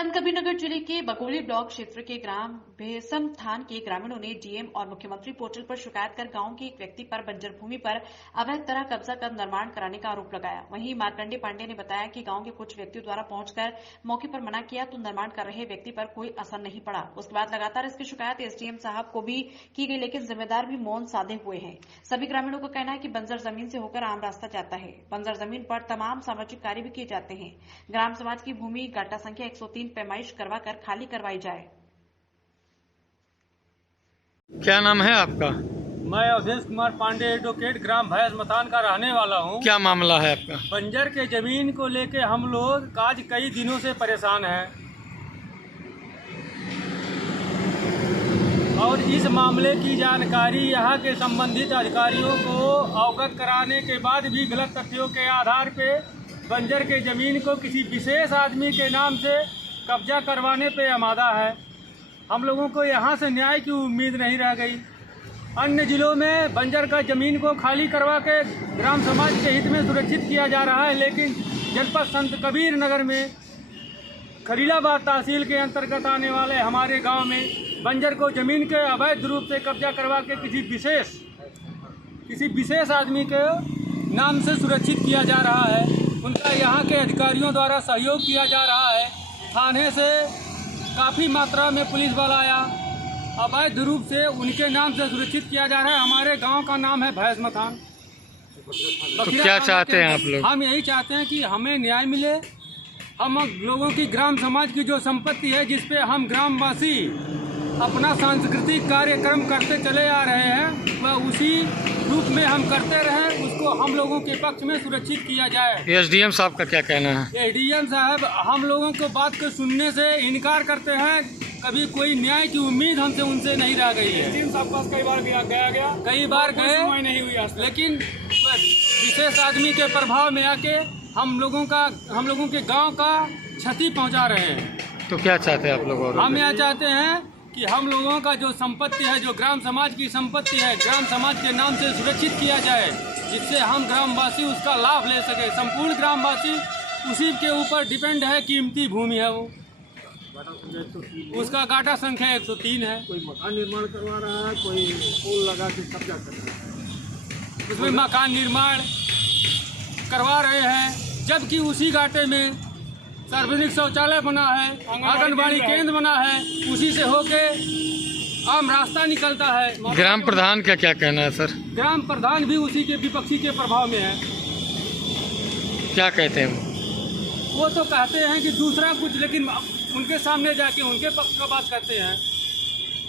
संत कबीरनगर जिले के बकोली ब्लॉक क्षेत्र के ग्राम भेसम थान के ग्रामीणों ने डीएम और मुख्यमंत्री पोर्टल पर शिकायत कर गांव के एक व्यक्ति पर बंजर भूमि पर अवैध तरह कब्जा कर निर्माण कराने का आरोप लगाया। वहीं मार्कंडे पांडे ने बताया कि गांव के कुछ व्यक्तियों द्वारा पहुंचकर मौके पर मना किया तो निर्माण कर रहे व्यक्ति पर कोई असर नहीं पड़ा। उसके बाद लगातार इसकी शिकायत एसडीएम साहब को भी की गई, लेकिन जिम्मेदार भी मौन साधे हुए हैं। सभी ग्रामीणों का कहना है कि बंजर जमीन से होकर आम रास्ता जाता है। बंजर जमीन पर तमाम सामाजिक कार्य भी किए जाते हैं। ग्राम समाज की भूमि गाटा संख्या 103 पैमाइश करवाकर खाली करवाई जाए। क्या नाम है आपका? मैं अवधेश कुमार पांडे, एडवोकेट, ग्राम भैंस मथान का रहने वाला हूँ। क्या मामला है आपका? बंजर के जमीन को लेके हम लोग आज कई दिनों से परेशान हैं और इस मामले की जानकारी यहाँ के संबंधित अधिकारियों को अवगत कराने के बाद भी गलत तथ्यों के आधार पे बंजर के जमीन को किसी विशेष आदमी के नाम से कब्जा करवाने पे आमादा है। हम लोगों को यहाँ से न्याय की उम्मीद नहीं रह गई। अन्य जिलों में बंजर का जमीन को खाली करवा के ग्राम समाज के हित में सुरक्षित किया जा रहा है, लेकिन जनपद संत कबीर नगर में खलीलाबाद तहसील के अंतर्गत आने वाले हमारे गांव में बंजर को जमीन के अवैध रूप से कब्जा करवा के किसी विशेष आदमी के नाम से सुरक्षित किया जा रहा है। उनका यहाँ के अधिकारियों द्वारा सहयोग किया जा रहा है। थाने से काफ़ी मात्रा में पुलिस बल आया, अवैध रूप से उनके नाम से सुरक्षित किया जा रहा है। हमारे गांव का नाम है भैंस मथान। तो क्या चाहते हैं आप लोग? हम यही चाहते हैं कि हमें न्याय मिले। हम लोगों की ग्राम समाज की जो संपत्ति है, जिसपे हम ग्रामवासी अपना सांस्कृतिक कार्यक्रम करते चले आ रहे हैं, वह उसी रूप में हम करते रहें, उसको हम लोगों के पक्ष में सुरक्षित किया जाए। एसडीएम साहब का क्या कहना है? एसडीएम साहब हम लोगों को बात को सुनने से इनकार करते हैं। कभी कोई न्याय की उम्मीद हमसे उनसे नहीं रह गई है। एसडीएम साहब पास कई बार कई बार गए, नहीं हुई, लेकिन विशेष आदमी के प्रभाव में आके हम लोगों के गांव का क्षति पहुंचा रहे हैं। तो क्या चाहते हैं आप लोग? हम यह चाहते हैं कि हम लोगों का जो संपत्ति है, जो ग्राम समाज की संपत्ति है, ग्राम समाज के नाम से सुरक्षित किया जाए, जिससे हम ग्रामवासी उसका लाभ ले सके। संपूर्ण ग्रामवासी उसी के ऊपर डिपेंड है। कीमती भूमि है वो, उसका गाटा संख्या 103 है। कोई मकान निर्माण करवा रहा है, कोई पोल लगा के कब्जा कर रहा है, उसमें मकान निर्माण करवा रहे हैं, जबकि उसी गाटे में सार्वजनिक शौचालय बना है, आंगनबाड़ी केंद्र बना है, उसी से होके आम रास्ता निकलता है। ग्राम प्रधान का क्या कहना है सर? ग्राम प्रधान भी उसी के विपक्षी के प्रभाव में है। क्या कहते हैं वो तो कहते हैं कि दूसरा कुछ, लेकिन उनके सामने जाके उनके पक्ष का बात करते हैं।